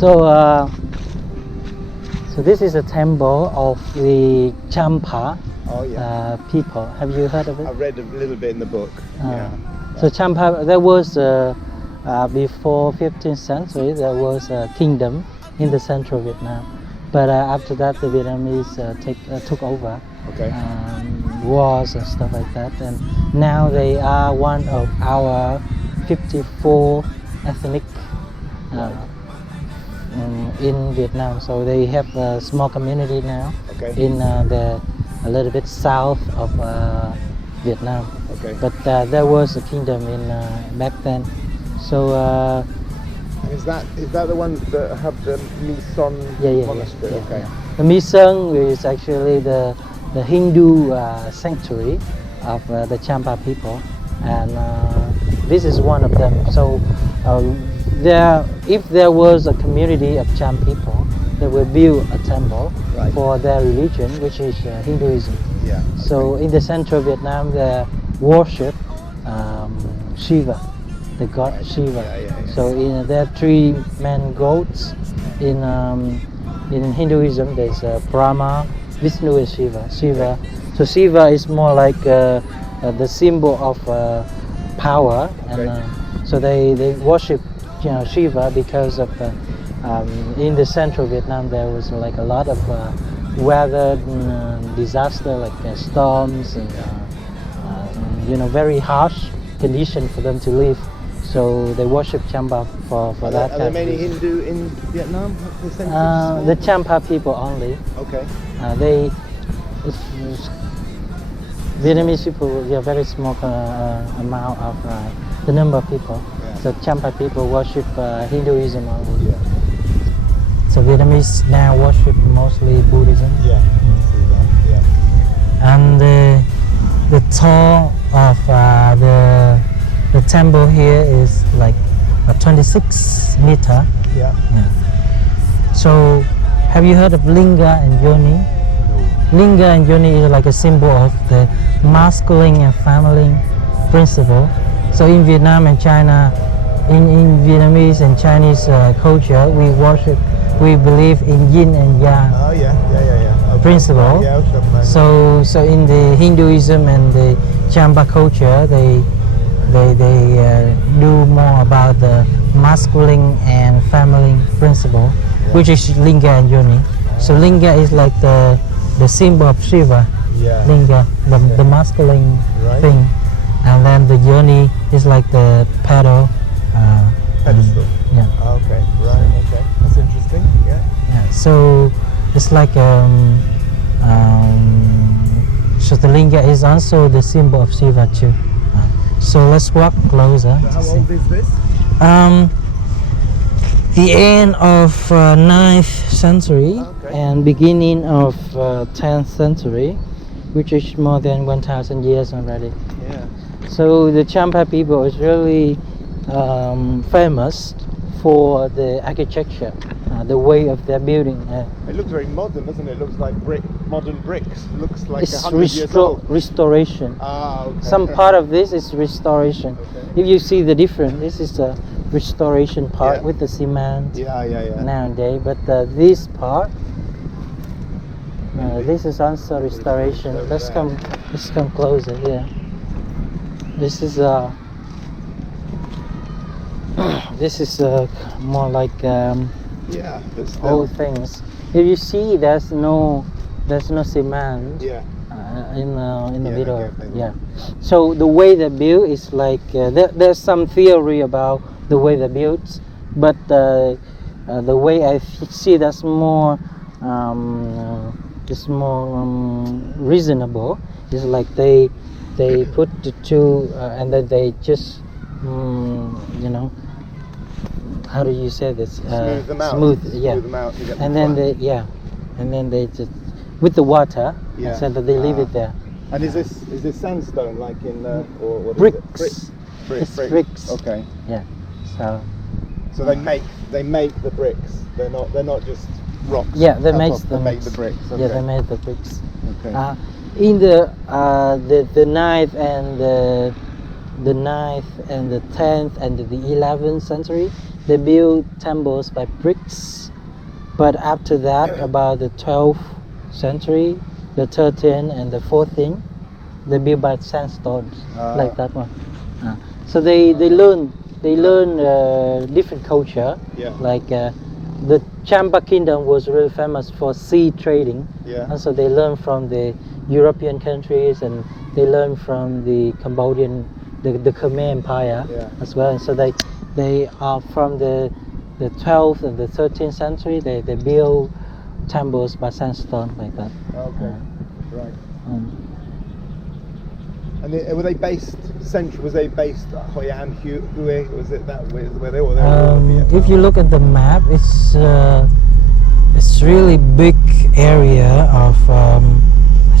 So, so this is a temple of the Champa people. Have you heard of it? I've read a little bit in the book. So Champa, there was before 15th century, there was a kingdom in the central Vietnam. But after that, the Vietnamese took over. Okay. Wars and stuff like that. And now they are one of our 54 ethnic in Vietnam. So they have a small community now in a little bit south of Vietnam. Okay. But there was a kingdom in back then. So is that the ones that have the Mison monastery? Yeah. Okay. The Mison is actually the Hindu sanctuary of the Champa people, and this is one of them. So if there was a community of Cham people, they will build a temple for their religion, which is Hinduism. Yeah. So in the central Vietnam, they worship Shiva, the god Shiva. So there are three main gods. In Hinduism, there's Brahma, Vishnu, and Shiva. So Shiva is more like the symbol of power, and so they worship Shiva because of in the central Vietnam there was like a lot of weather disaster, like storms and very harsh condition for them to live. So they worship Champa for that. Are there many Hindu in Vietnam? The Champa people only. Okay. Vietnamese people, they are very small amount of the number of people. So Champa people worship Hinduism only. Yeah. So Vietnamese now worship mostly Buddhism. Yeah. Yeah. And the tall of the temple here is like 26 meter. Yeah. So have you heard of Linga and Yoni? Linga and Yoni is like a symbol of the masculine and feminine principle. So in Vietnam and China, in Vietnamese and Chinese culture, we believe in yin and yang principle. Yeah, so in the Hinduism and the Champa culture, they do more about the masculine and feminine principle, which is Linga and Yoni. So Linga is like the symbol of Shiva. Linga, the masculine thing, and then the Yoni is like the pedestal. Okay. Right. Okay. That's interesting. Yeah. So it's like so the Linga is also the symbol of Shiva too. So let's walk closer. So how old is this? The end of 9th century and beginning of 10th century, which is more than 1,000 years already. Yeah. So the Champa people is really famous for the architecture, the way of their building. It looks very modern, doesn't it? It looks like modern bricks. It looks like it's 100 years old. Restoration. Okay. Some part of this is restoration. If you see the difference, this is the restoration part with the cement nowadays. But this part, this is also restoration. Let's come closer here. This is more like old things. If you see, there's no cement in the middle. So the way they build is like there's some theory about the way they build, but the way I see that's more reasonable. Is like they put the two and then they just how do you say this? Smooth them out. Smooth them out. And then they just with the water, and so that they leave it there. And is this sandstone like in or what bricks? Is it? It's bricks. Okay. Yeah. So they make the bricks. They're not just rocks. Yeah, they make the bricks. Okay. Yeah, they made the bricks. Okay. In the 9th and the 9th and the 10th and the 11th century, they build temples by bricks, but after that, about the 12th century, the 13th and the 14th, they build by sandstones, like that one. So they learn different culture. Yeah. Like the Champa kingdom was really famous for sea trading. Yeah. And so they learn from the European countries, and they learn from the Cambodian, the Khmer Empire as well. And so they are from the 12th and the 13th century. They build temples by sandstone like that. Okay. Right. And were they based central? Was they based Hoi An, Hue? Was it that where they were? If you look at the map, it's really big area of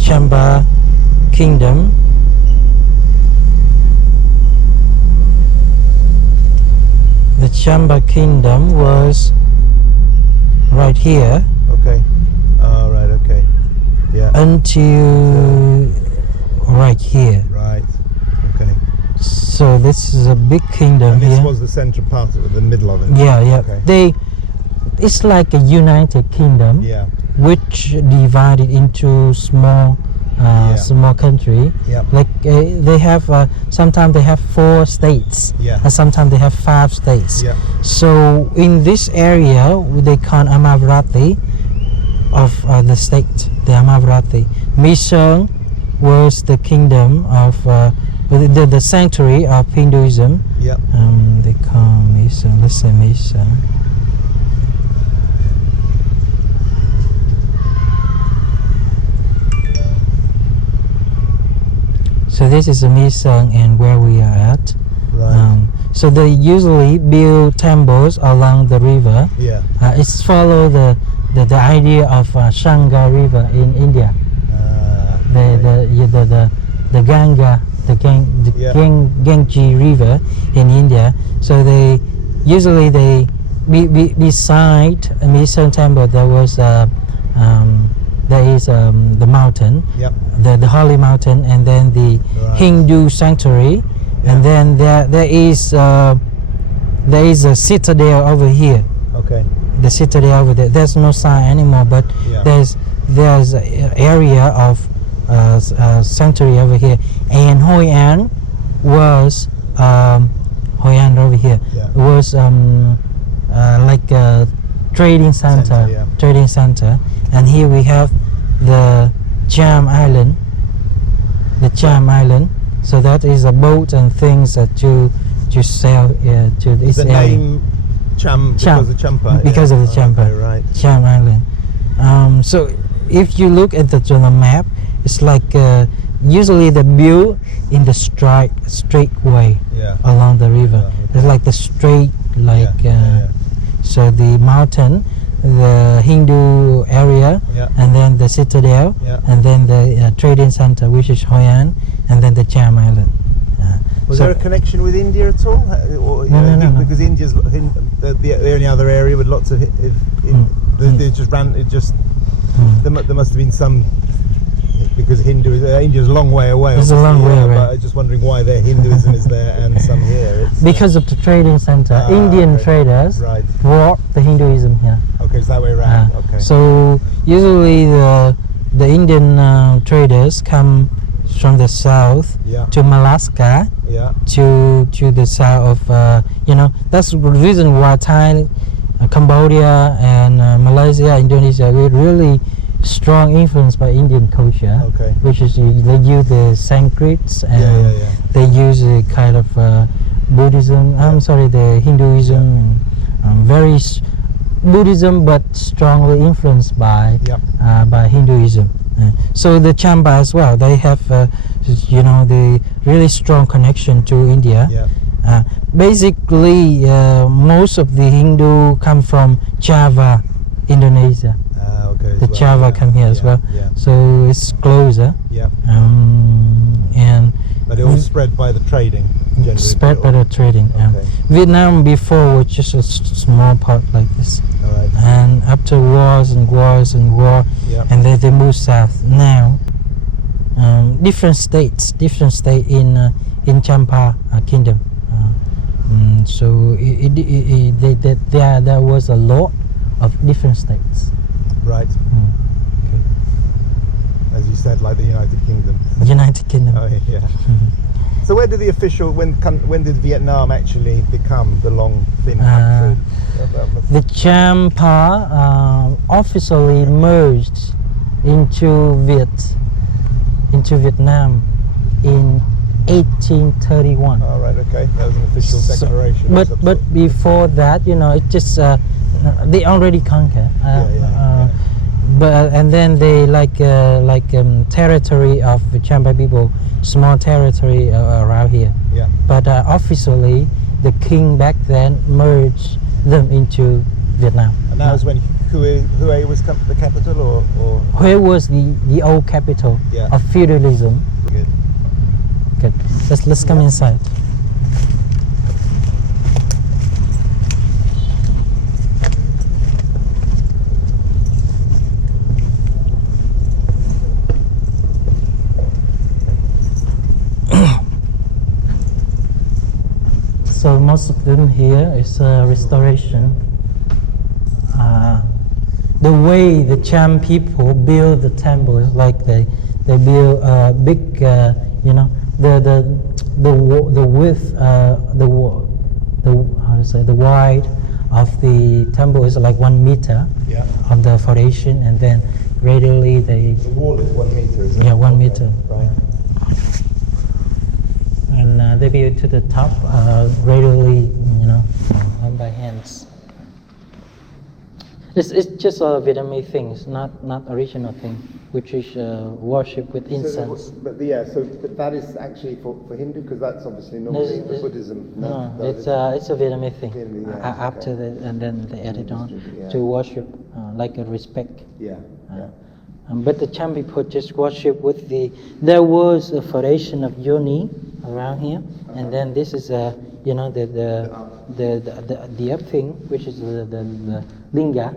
Champa kingdom. The Champa kingdom was right here. Okay. Oh, right. Okay. Yeah. Until right here. Right. Okay. So this is a big kingdom and this here. Was the central part of the middle of it. Yeah, yeah. Okay. It's like a united kingdom. Yeah. Which divided into small country. Yeah. Like they have sometimes they have 4 states. Yeah. And sometimes they have 5 states. Yeah. So in this area they call Amavrati of the state, the Amavrati. Misang was the kingdom of the sanctuary of Hinduism. Yeah. They call Misang. Let's say Misang. So this is the Misang and where we are at. Right. So they usually build temples along the river. Yeah. It's follow the idea of Shanga River in India. The Ganga, the Ganges River in India. So they usually beside a Misang temple there is the mountain. Yep. The holy mountain, and then the Hindu sanctuary, and then there is a citadel over here. Okay. The citadel over there. There's no sign anymore, but there's an area of sanctuary over here. And Hoi An was Hoi An over here was like a trading center. Trading center. And here we have the Cham Island. The Cham Island. So that is a boat and things that you sell to this the area. Name Cham because of Champa. Because of the Champa. Okay, right. Cham Island. So if you look at the map, it's like usually they build in the straight way along the river. It's like the straight so the mountain, the Hindu area, and then the citadel, and then the trading center, which is Hoi An, and then the Cham Island. Was there a connection with India at all? No. Because India's the only other area with lots of they just ran. There must have been some, because India's a long way away. It's a long way away. But I'm just wondering why their Hinduism is there and some here. Because of the trading center, Indian traders brought the Hinduism here. Okay, it's that way around. Okay. So usually the Indian traders come from the south to Alaska, to the south of that's the reason why Thailand, Cambodia, and Malaysia, Indonesia, we're really strong influence by Indian culture, which is they use the Sanskrits and they use a kind of Buddhism. The Hinduism, very Buddhism, but strongly influenced by Hinduism. So the Champa as well, they have the really strong connection to India. Basically, most of the Hindu come from Java, Indonesia. The Java come here as well. So it's closer. But it all spread by the trading. Spread by the trading. Vietnam before was just a small part like this. And after wars, and then they moved south. Now, different state in Champa kingdom. So there was a lot of different states. Right. Okay. As you said, like the United Kingdom. United Kingdom. Oh yeah. So where did the official when did Vietnam actually become the long thin country? The Champa officially merged into Vietnam in 1831. Oh right, okay, that was an official declaration. But before that, it just they already conquered. But and then they territory of the Champa people, small territory around here. Yeah. But officially, the king back then merged them into Vietnam. And that was when Hue was the capital, or Hue was the old capital of feudalism. Good. Good. Let's come inside. So most of them here is restoration. The way the Cham people build the temple is like they build a big, the width, the wide of the temple is like 1 meter on the foundation, and then gradually the wall is 1 meter, isn't it? Yeah, 1 meter. Right. And they build to the top gradually, by hands. It's just a Vietnamese thing. It's not original thing, which is worship with incense. But that is actually for Hindu, because that's obviously normally Buddhism. No, it's a Vietnamese thing. After that, and then they added on to worship, like a respect. But the Cham people just worship with there was a foundation of yoni around here, and then this is the up thing, which is the linga,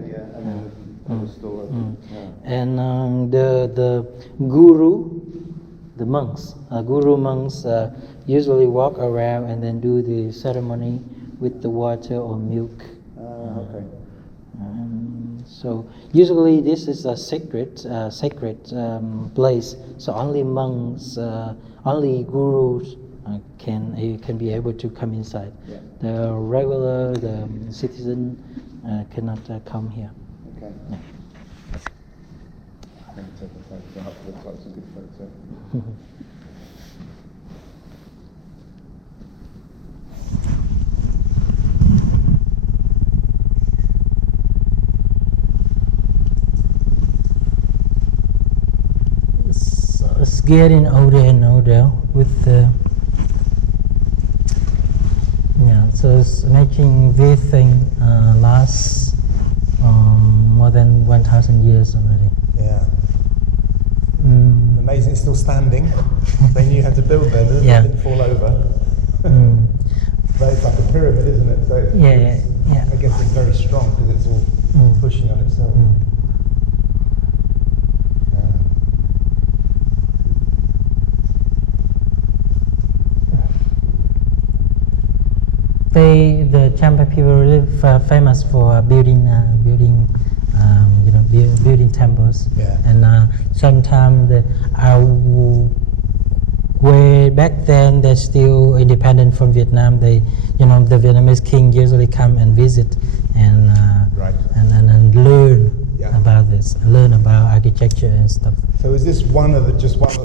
and the guru, the monks, monks usually walk around and then do the ceremony with the water or milk. So usually this is a sacred place. So only monks, only gurus can be able to come inside. The regular citizen cannot come here. Okay. Yeah. I'm going to take a photo. Looks like it's a good photo. It's getting older and older with the so it's making this thing last more than 1,000 years already. Yeah. Amazing, it's still standing. They knew how to build them, it didn't fall over. But it's like a pyramid, isn't it? So I guess it's very strong because it's all pushing on itself. The Champa people are really famous for building temples. And sometimes way back then they're still independent from Vietnam. The Vietnamese king usually come and visit and learn about this, learn about architecture and stuff. So is this just one that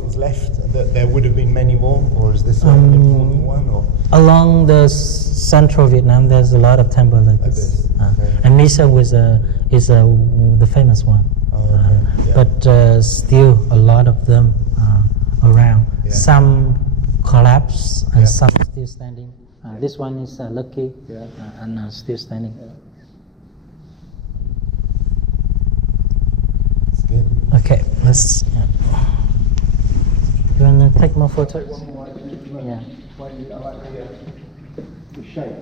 was left? That there would have been many more, or is this an important one? Or? Along the central Vietnam, there's a lot of temples like this. And Misa is the famous one. But still a lot of them around. Some collapsed and some still standing. This one is lucky and still standing. Okay, let's. You wanna take more photos? Yeah. I like the shape.